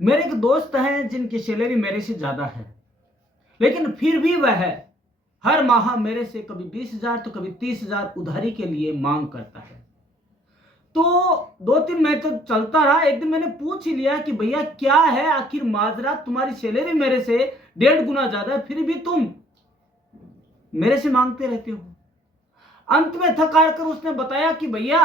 मेरे एक दोस्त हैं जिनकी सैलरी मेरे से ज्यादा है, लेकिन फिर भी वह हर माह मेरे से कभी 20,000 तो कभी 30,000 उधारी के लिए मांग करता है। तो 2-3 महीने तो चलता रहा। एक दिन मैंने पूछ ही लिया कि भैया क्या है आखिर माजरा, तुम्हारी सैलरी मेरे से 1.5 गुना ज्यादा है, फिर भी तुम मेरे से मांगते रहते हो। अंत में थक हार कर उसने बताया कि भैया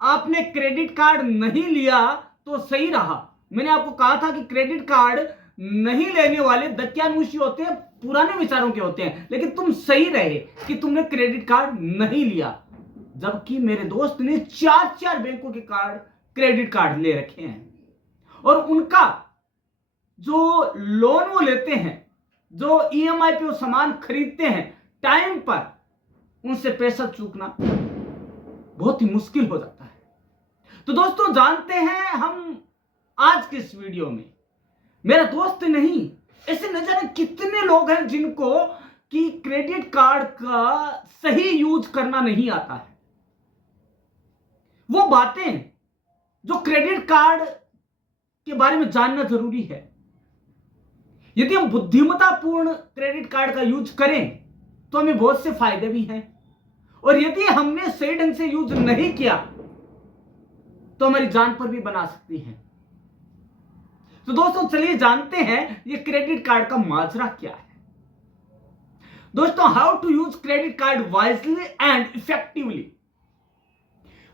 आपने क्रेडिट कार्ड नहीं लिया तो सही रहा। मैंने आपको कहा था कि क्रेडिट कार्ड नहीं लेने वाले दकियानूशी होते हैं, पुराने विचारों के होते हैं, लेकिन तुम सही रहे कि तुमने क्रेडिट कार्ड नहीं लिया। जबकि मेरे दोस्त ने 4-4 बैंकों के क्रेडिट कार्ड ले रखे हैं और उनका जो लोन वो लेते हैं, जो ईएमआई पे वो सामान खरीदते हैं, टाइम पर उनसे पैसा चूकना बहुत ही मुश्किल हो जाता है। तो दोस्तों जानते हैं हम आज के इस वीडियो में, मेरा दोस्त नहीं, ऐसे न जाने कितने लोग हैं जिनको कि क्रेडिट कार्ड का सही यूज करना नहीं आता है। वो बातें जो क्रेडिट कार्ड के बारे में जानना जरूरी है। यदि हम बुद्धिमत्तापूर्ण क्रेडिट कार्ड का यूज करें तो हमें बहुत से फायदे भी हैं, और यदि हमने सही ढंग से यूज नहीं किया तो हमारी जान पर भी बना सकती है। तो दोस्तों चलिए जानते हैं ये क्रेडिट कार्ड का माजरा क्या है। दोस्तों, how to use credit card wisely and effectively.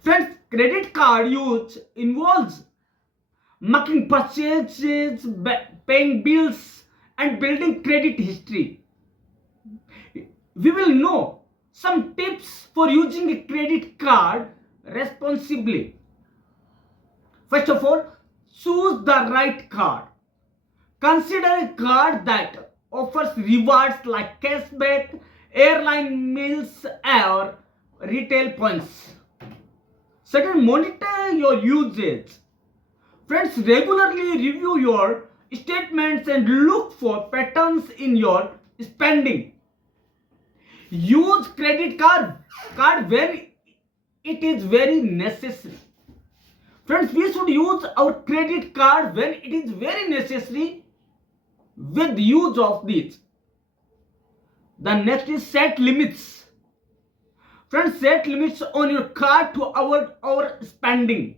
Friends, credit card use involves making purchases, paying bills and building credit history. We will know some tips for using a credit card responsibly. First of all, choose the right card. Consider a card that offers rewards like cashback, airline miles, or retail points. Second, monitor your usage. Friends, regularly review your statements and look for patterns in your spending. Use credit card when it is very necessary. Friends, we should use our credit card when it is very necessary with use of these. The next is set limits. Friends, set limits on your card to avoid our spending.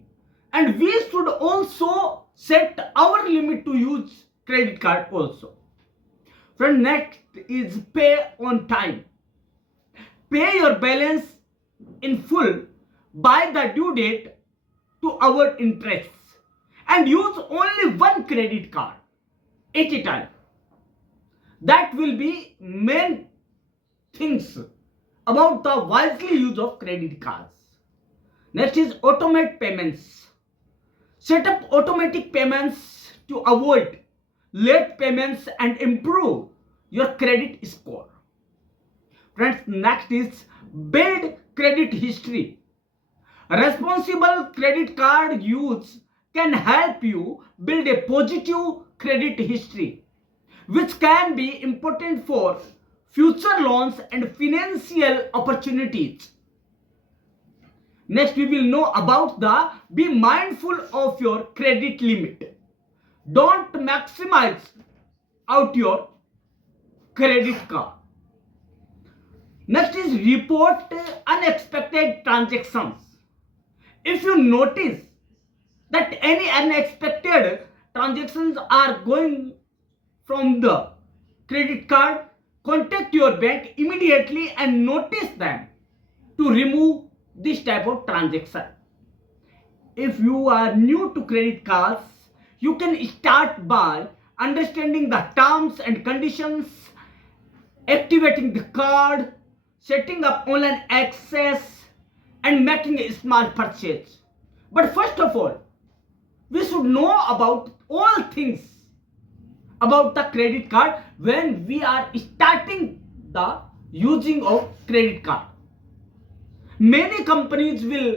And we should also set our limit to use credit card also. Friend, next is pay on time. Pay your balance in full by the due date to avoid interest, and use only one credit card at a time. That will be main things about the wisely use of credit cards. Next is automate payments. Set up automatic payments to avoid late payments and improve your credit score. Friends, next is build credit history. Responsible credit card use can help you build a positive credit history, which can be important for future loans and financial opportunities. Next, we will know about be mindful of your credit limit. Don't maximize out your credit card. Next is report unexpected transactions. If you notice that any unexpected transactions are going from the credit card, contact your bank immediately and notice them to remove this type of transaction. If you are new to credit cards, you can start by understanding the terms and conditions, activating the card, setting up online access, and making a small purchase. But first of all, we should know about all things about the credit card when we are starting the using of credit card. Many companies will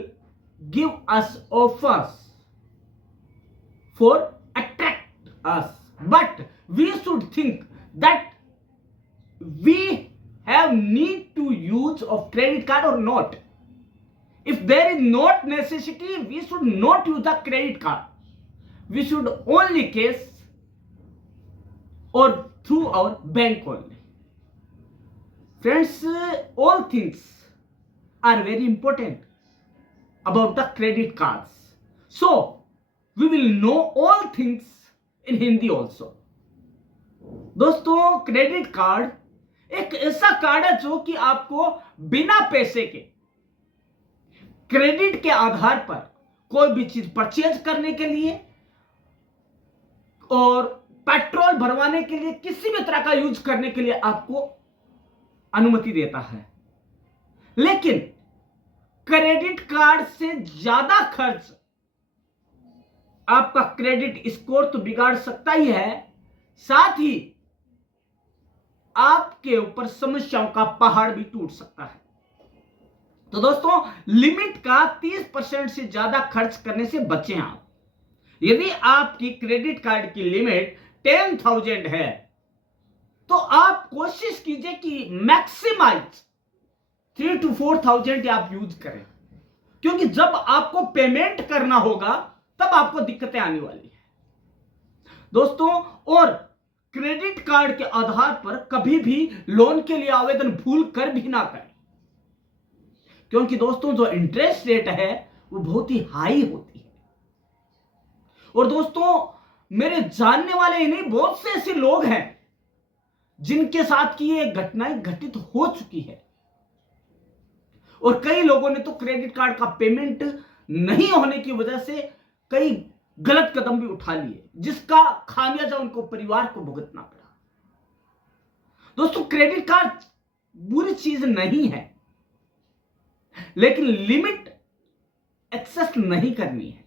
give us offers for attract us, but we should think that we have need to use of credit card or not. If there is not necessity, we should not use the credit card. We should only case or through our bank only. Friends, all things are very important about the credit cards. So, we will know all things in Hindi also. दोस्तों, credit card एक ऐसा card है जो कि आपको बिना पैसे के क्रेडिट के आधार पर कोई भी चीज परचेज करने के लिए और पेट्रोल भरवाने के लिए, किसी भी तरह का यूज करने के लिए आपको अनुमति देता है। लेकिन क्रेडिट कार्ड से ज्यादा खर्च आपका क्रेडिट स्कोर तो बिगाड़ सकता ही है, साथ ही आपके ऊपर समस्याओं का पहाड़ भी टूट सकता है। तो दोस्तों, लिमिट का 30% से ज्यादा खर्च करने से बचें आप। यदि आपकी क्रेडिट कार्ड की लिमिट 10,000 है तो आप कोशिश कीजिए कि मैक्सिमाइज 3 to 4,000 आप यूज करें, क्योंकि जब आपको पेमेंट करना होगा तब आपको दिक्कतें आने वाली है दोस्तों। और क्रेडिट कार्ड के आधार पर कभी भी लोन के लिए आवेदन भूल कर भी ना करें, क्योंकि दोस्तों जो इंटरेस्ट रेट है वो बहुत ही हाई होती है। और दोस्तों, मेरे जानने वाले ही नहीं, बहुत से ऐसे लोग हैं जिनके साथ की ये घटनाएं घटित हो चुकी है। और कई लोगों ने तो क्रेडिट कार्ड का पेमेंट नहीं होने की वजह से कई गलत कदम भी उठा लिए, जिसका खामियाजा उनको परिवार को भुगतना पड़ा। दोस्तों, क्रेडिट कार्ड बुरी चीज नहीं है, लेकिन लिमिट एक्सेस नहीं करनी है।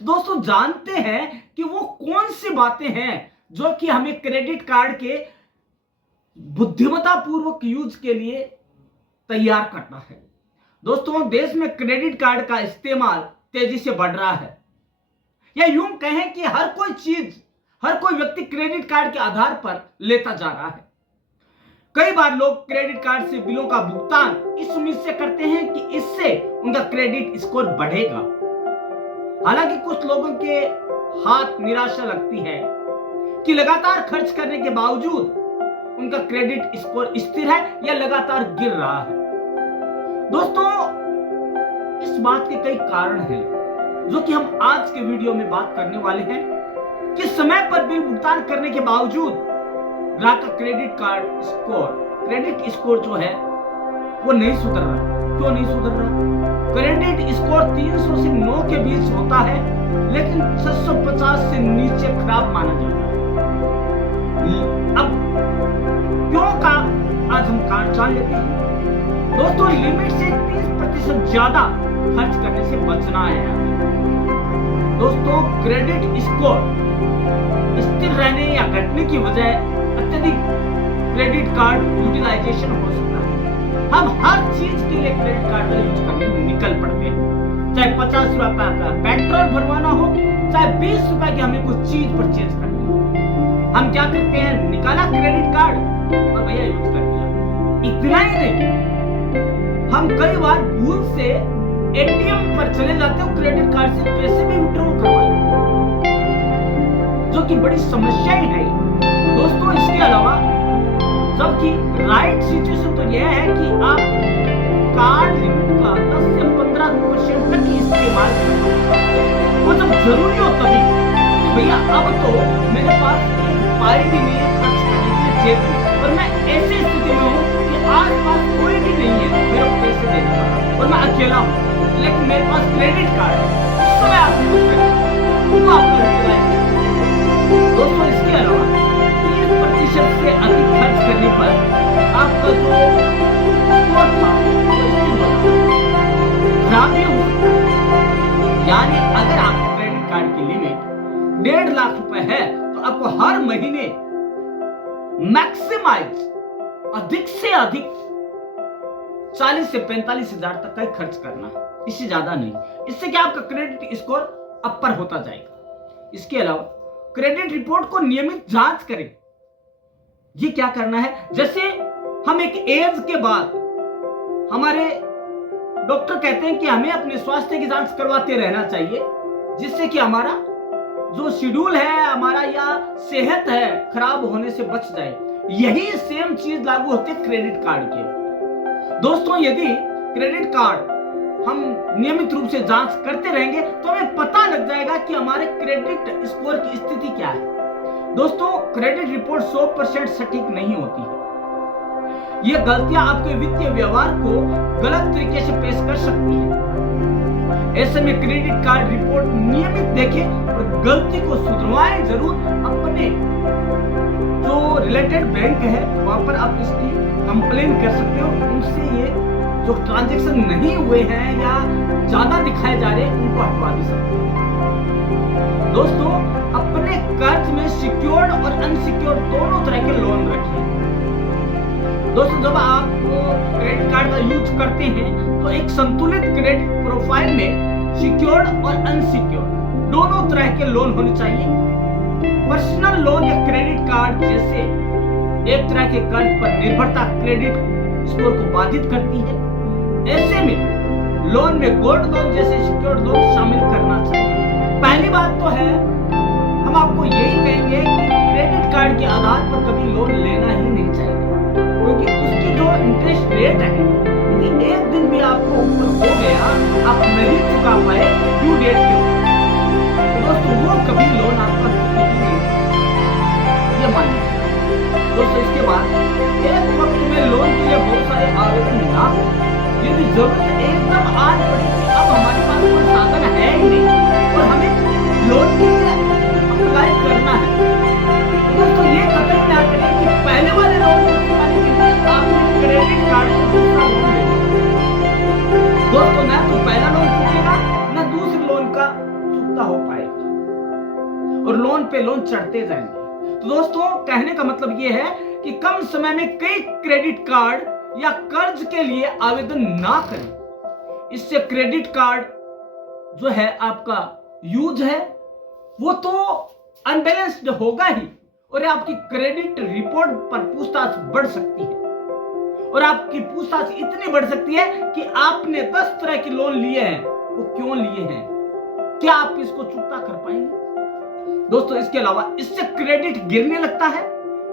तो दोस्तों, जानते हैं कि वो कौन सी बातें हैं जो कि हमें क्रेडिट कार्ड के बुद्धिमत्ता पूर्वक यूज के लिए तैयार करना है। दोस्तों, देश में क्रेडिट कार्ड का इस्तेमाल तेजी से बढ़ रहा है, या यूं कहें कि हर कोई चीज, हर कोई व्यक्ति क्रेडिट कार्ड के आधार पर लेता जा रहा है। कई बार लोग क्रेडिट कार्ड से बिलों का भुगतान इस उम्मीद से करते हैं कि इससे उनका क्रेडिट स्कोर बढ़ेगा। हालांकि कुछ लोगों के हाथ निराशा लगती है कि लगातार खर्च करने के बावजूद उनका क्रेडिट स्कोर स्थिर है या लगातार गिर रहा है। दोस्तों, इस बात के कई कारण हैं जो कि हम आज के वीडियो में बात करने वाले हैं कि समय पर बिल भुगतान करने के बावजूद ग्राहक का क्रेडिट स्कोर जो है वो नहीं सुधर रहा। क्यों नहीं सुधर रहा? क्रेडिट स्कोर 300 से 9 के बीच होता है, लेकिन 650 से नीचे खराब माना जाता है। अब क्यों का आज हम कारण जान लेते हैं। दोस्तों, लिमिट से 30% ज्यादा खर्च करने से बचना है। दोस्तों, क्रेडिट स्कोर स्थिर रहने या घटने की वजह अत्यधिक क्रेडिट कार्ड यूटिलाइजेशन हो सकता है। हम हर चीज के लिए क्रेडिट कार्ड का यूज करने निकल पड़ते हैं, चाहे 50 रुपए का पेट्रोल भरवाना हो, चाहे 20 रुपए की हमें कुछ चीज परचेज करनी हो। हम क्या करते हैं, निकाला क्रेडिट कार्ड और भैया यूज कर दिया। इतना ही नहीं, हम कई बार भूल से एटीएम पर चले जाते हो, क्रेडिट कार्ड से पैसे भी विड्रॉल करवा लेते हैं, जो कि बड़ी समस्याएं है दोस्तों। इसके अलावा जबकि राइट सिचुएशन तो यह है कि आप कार्ड लिमिट का 10 से 15% तक ही इस्तेमाल करें, और जब जरूरी हो तभी। तो भैया, अब तो मेरे पास एक पाई भी नहीं है खर्च करने के लिए जेब में, और मैं ऐसी स्थिति में हूँ कि आस पास कोई भी नहीं है मेरे को पैसे देने वाला, और मैं अकेला हूँ, लेकिन मेरे पास क्रेडिट कार्ड है। उस समय आप यूज करें, वो आपको यूटिलाइज। दोस्तों, इसके अलावा 30% से अधिक खर्च करने पर आपका जो स्कोर था खराब भी हो सकता है। यानी अगर आपकी क्रेडिट कार्ड की लिमिट 1.5 लाख रुपए है तो आपको हर महीने मैक्सिमाइज अधिक से अधिक 40 से 45 हजार तक का खर्च करना है, इससे ज्यादा नहीं। इससे क्या आपका क्रेडिट स्कोर अपर होता जाएगा। इसके अलावा क्रेडिट रिपोर्ट को नियमित जांच करें। ये क्या करना है, जैसे हम एक एज के बाद हमारे डॉक्टर कहते हैं कि हमें अपने स्वास्थ्य की जांच करवाते रहना चाहिए, जिससे कि हमारा जो शेड्यूल है हमारा या सेहत है खराब होने से बच जाए। यही सेम चीज लागू होती है क्रेडिट कार्ड के। दोस्तों यदि क्रेडिट कार्ड हम नियमित रूप से जांच करते रहेंगे तो हमें पता लग जाएगा कि हमारे क्रेडिट स्कोर की स्थिति क्या है। दोस्तों क्रेडिट रिपोर्ट 100% सटीक नहीं होती है। ये गलतियां आपके वित्तीय व्यवहार को गलत तरीके से पेश कर सकती है। ऐसे में क्रेडिट कार्ड रिपोर्ट नियमित देखें और गलती को सुधरवाएं जरूर। अपने जो रिलेटेड बैंक है वहां पर आप इसकी कंप्लेन कर सकते हो। उनसे ये जो ट्रांजैक्शन नहीं हुए हैं या ज्यादा दिखाए जा रहे हैं उनको हटवा भी सकते हैं। दोस्तों अपने कर्ज में सिक्योर्ड और अनसिक्योर्ड दोनों तरह के लोन रखिए। दोस्तों जब आप क्रेडिट कार्ड का यूज करते हैं तो एक संतुलित क्रेडिट प्रोफाइल में सिक्योर्ड और अनसिक्योर्ड दोनों तरह के लोन होने चाहिए। पर्सनल लोन या क्रेडिट कार्ड जैसे एक तरह के कर्ज पर निर्भरता क्रेडिट स्कोर को बाधित करती है। ऐसे में लोन में गोल्ड लोन जैसे सिक्योर्ड लोन शामिल करना चाहिए। पहली बात तो है हम आपको यही कहेंगे कि क्रेडिट कार्ड के आधार पर कभी लोन लेना ही नहीं चाहिए, क्योंकि उसकी जो इंटरेस्ट रेट है यदि एक दिन भी आपको ऊपर हो गया, आप नहीं चुका पाए ड्यू डेट के ऊपर, तो दोस्तों वो कभी लोन आपका चुकेगी नहीं, ये मानिए। दोस्तों इसके बाद एक वक्त में लोन के लिए बहुत सारे आवेदन ना हो। यदि जरूरत एकदम आज पड़ी कि अब हमारे पास कोई साधन है ही नहीं और हमें लोन के लिए अप्लाई करना है, तो दोस्तों ये कतई ना करें कि पहले वाले लोन को चुकाने के लिए आपने क्रेडिट कार्ड से दूसरा लोन ले लिया। दोस्तों ना तो पहला लोन चुकेगा ना दूसरे लोन का चुकता हो पाएगा और लोन पे लोन चढ़ते जाएंगे। तो दोस्तों कहने का मतलब ये है कि कम समय में कई क्रेडिट कार्ड या कर्ज के लिए आवेदन ना करें। इससे क्रेडिट कार्ड जो है आपका यूज है वो तो अनबैलेंस्ड होगा ही और आपकी क्रेडिट रिपोर्ट पर पूछताछ बढ़ सकती है और आपकी पूछताछ इतनी बढ़ सकती है कि आपने 10 तरह के लोन लिए हैं, वो क्यों लिए हैं, क्या आप इसको चुकता कर पाएंगे। दोस्तों इसके अलावा इससे क्रेडिट गिरने लगता है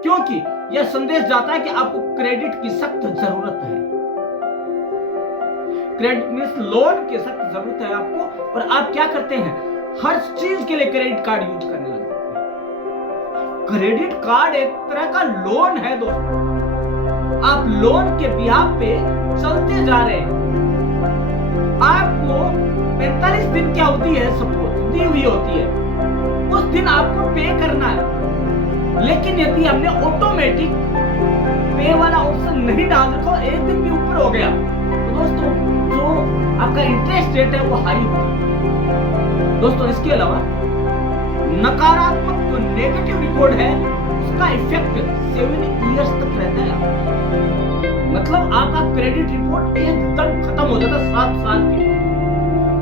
क्योंकि यह संदेश जाता है कि आपको क्रेडिट की सख्त जरूरत है। क्रेडिट मींस लोन की सख्त जरूरत है आपको, और आप क्या करते हैं हर चीज के लिए क्रेडिट कार्ड यूज करने लग जाते हैं। क्रेडिट कार्ड एक तरह का लोन है दोस्तों। आप लोन के बिहाफ पे चलते जा रहे हैं। आपको 45 दिन की अवधि है सपोज दी हुई होती है, उस दिन आपको पे करना है। लेकिन यदि हमने ऑटोमेटिक पे वाला ऑप्शन नहीं डाल रखा, एक दिन भी ऊपर हो गया, तो दोस्तों जो आपका इंटरेस्ट रेट है वो हाई होगा। दोस्तों इसके अलावा नकारात्मक जो नेगेटिव रिकॉर्ड है उसका इफेक्ट 7 इयर्स तक रहता है। मतलब आपका क्रेडिट रिपोर्ट एकदम खत्म हो जाता है 7 साल के।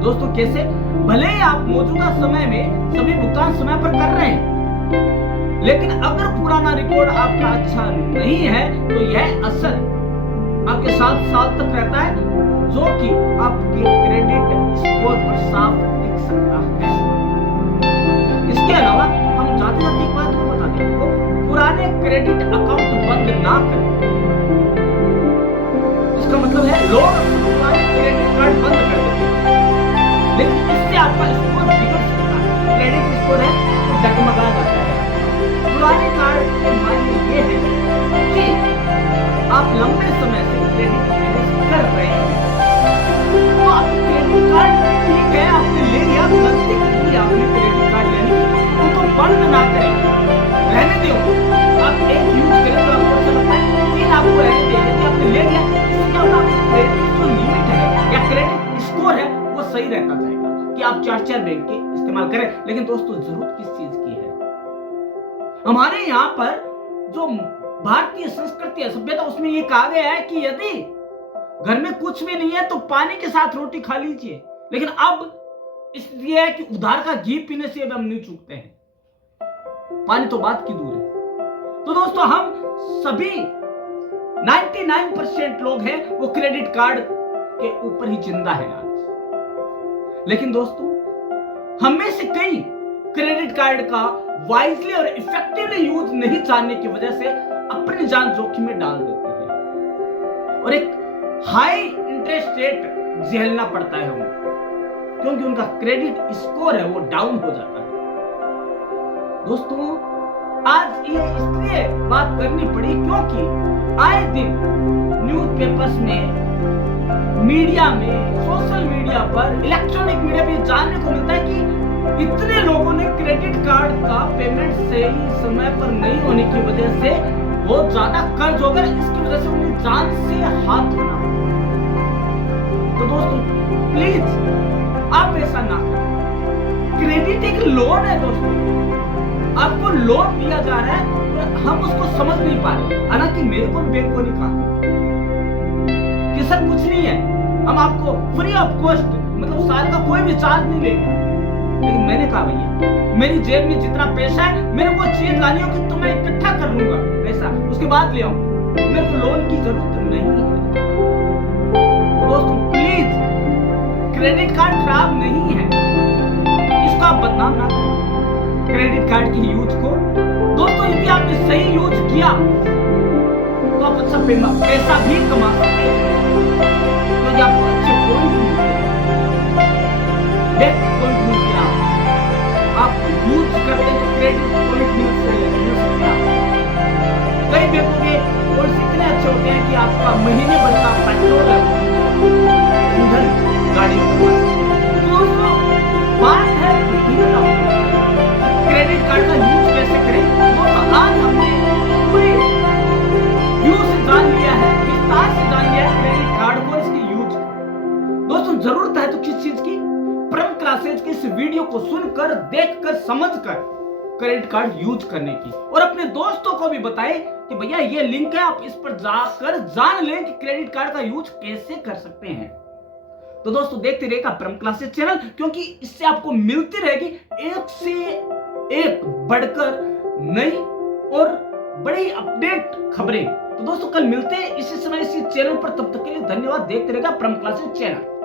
दोस्तों कैसे, भले ही आप मौजूदा समय में सभी भुगतान समय पर कर रहे हैं, लेकिन अगर पुराना रिकॉर्ड आपका अच्छा नहीं है तो यह असर आपके 7 साल तक रहता है, जो कि आपके क्रेडिट स्कोर पर साफ दिख सकता है। इसके अलावा हम जाते जाते एक बात और बता दें आपको, पुराने क्रेडिट अकाउंट बंद ना करें। इसका मतलब है लोग पुराने क्रेडिट कार्ड बंद कर देते हैं, लेकिन इससे आपका स्कोर बिगड़ सकता है। क्रेडिट स्कोर है तो डगमगा जाता है। पुराने कार्ड के मायने ये है कि आप लंबे समय से क्रेडिट मैनेज कर रहे हैं, तो आप क्रेडिट कार्ड ठीक है आपने ले लिया, गलती कर दी आपने क्रेडिट कार्ड लेने की, उनको बंद ना करें, रहने दो। आप एक यूज करें तो आपको अच्छा लगता है, 3 आपको रहने देंगे कि आपने ले लिया। इससे क्या होगा, आपका क्रेडिट जो लिमिट है या क्रेडिट स्कोर है वो सही रहता जाएगा कि आप 4 बैंक के इस्तेमाल करें। लेकिन दोस्तों जरूरत किस चीज की है, हमारे यहाँ पर जो भारतीय संस्कृति है सभ्यता, उसमें ये कहा गया है कि यदि घर में कुछ भी नहीं है तो पानी के साथ रोटी खा लीजिए। लेकिन अब इसलिए है कि उधार का घी पीने से अब हम नहीं चूकते हैं, पानी तो बात की दूर है। तो दोस्तों हम सभी 99% लोग हैं वो क्रेडिट कार्ड के ऊपर ही जिंदा है आज। लेकिन दोस्तों हम में से कई क्रेडिट कार्ड का वाइजली और इफेक्टिवली यूज नहीं जानने की वजह से अपनी जान जोखिम में डाल देते हैं और एक हाई इंटरेस्ट रेट झेलना पड़ता है उन्हें, क्योंकि उनका क्रेडिट स्कोर है वो डाउन हो जाता है। दोस्तों, आज ये इसलिए बात करनी पड़ी क्योंकि आए दिन न्यूज़पेपर्स में, मीडिया में, सोशल मीडिया पर, इलेक्ट्रॉनिक मीडिया पे जानने को मिलता है कि इतने लोगों ने क्रेडिट कार्ड का पेमेंट सही समय पर नहीं होने की वजह से बहुत ज्यादा कर्ज हो गया, इसकी वजह से उन्हें जान से हाथ धोना। तो दोस्तों प्लीज आप ऐसा ना करें। क्रेडिट एक लोन है दोस्तों, आपको लोन दिया जा रहा है और हम उसको समझ नहीं पा रहे। हालांकि मेरे को बैंक को नहीं कहा कि सर कुछ नहीं है, हम आपको फ्री ऑफ कॉस्ट, मतलब साल का कोई भी चार्ज नहीं लेंगे। लेकिन मैंने कहा भैया मेरी जेब में जितना पैसा है मेरे को चीज लानी होगी तो मैं इकट्ठा कर लूंगा पैसा, उसके बाद ले आऊं, मेरे को लोन की जरूरत नहीं है। तो दोस्तों प्लीज, क्रेडिट कार्ड खराब नहीं है, इसको आप बदनाम ना करें क्रेडिट कार्ड की यूज को। दोस्तों यदि आपने सही यूज किया तो आप अच्छा पैसा भी कमा सकते हैं, क्योंकि आपको अच्छे पॉइंट मिलते हैं, पॉइंट मिलते हैं। आप यूज करते हैं तो क्रेडिट पॉइंट मिल सकते हैं। कई बैंकों के पॉइंट्स इतने अच्छे होते हैं कि आपका महीने भर का पेट्रोल ईंधन गाड़ी दोस्तों बात है क्रेडिट कार्ड का यूज कैसे करें। दोस्तों आज हमने पूरी व्यू से जान लिया है, विस्तार से जान लिया है क्रेडिट कार्ड को, इसकी यूज। दोस्तों जरूरत है तो किस चीज की, परम क्लासेज के इस वीडियो को सुनकर, देखकर, समझकर क्रेडिट कार्ड यूज करने की, और अपने दोस्तों को भी बताएं कि भैया ये लिंक है, आप इस पर जाकर जान लें कि क्रेडिट कार्ड का यूज कैसे कर सकते हैं। तो दोस्तों देखते रहिएगा परम क्लासेज चैनल, क्योंकि इससे आपको मिलती रहेगी एक से एक बढ़कर नई और बड़ी अपडेट खबरें। तो दोस्तों कल मिलते हैं इसी समय इसी चैनल पर, तब तक के लिए धन्यवाद। देखते रहेगा परम क्लासेज चैनल।